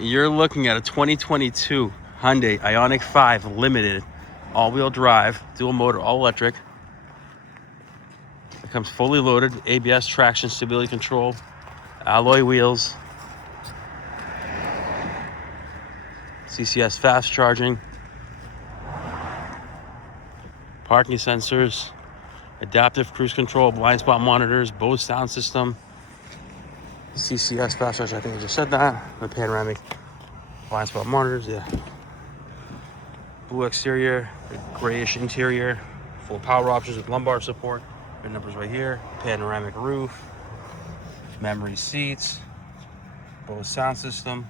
You're looking at a 2022 Hyundai Ioniq 5 Limited, all-wheel drive, dual motor, all electric. It comes fully loaded, ABS, traction, stability control, alloy wheels, CCS fast charging, parking sensors, adaptive cruise control, blind spot monitors, Bose sound system, CCS fast charging, I think I just said that, the panoramic blind spot monitors, yeah. Blue exterior, grayish interior, full power options with lumbar support. Your numbers right here, panoramic roof, memory seats, Bose sound system.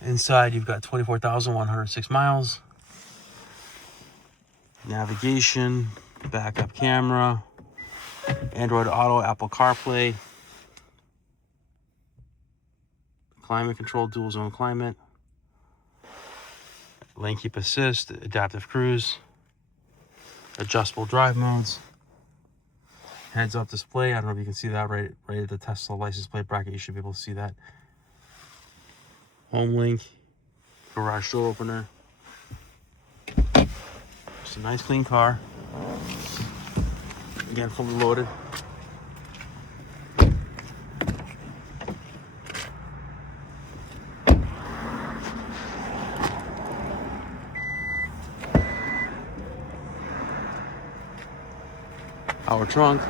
Inside, you've got 24,106 miles. Navigation, backup camera, Android Auto, Apple CarPlay, climate control, dual zone climate, lane keep assist, adaptive cruise, adjustable drive modes, heads up display. I don't know if you can see that right at the Tesla license plate bracket. You should be able to see that. Home link, garage door opener. It's a nice clean car. Again, fully loaded. Our trunk.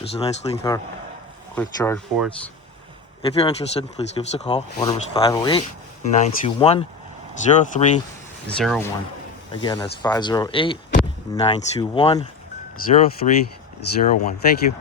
Just a nice clean car. Quick charge ports. If you're interested, please give us a call. Our number is 508-921-0301. Again, that's 508-921-0301. Thank you.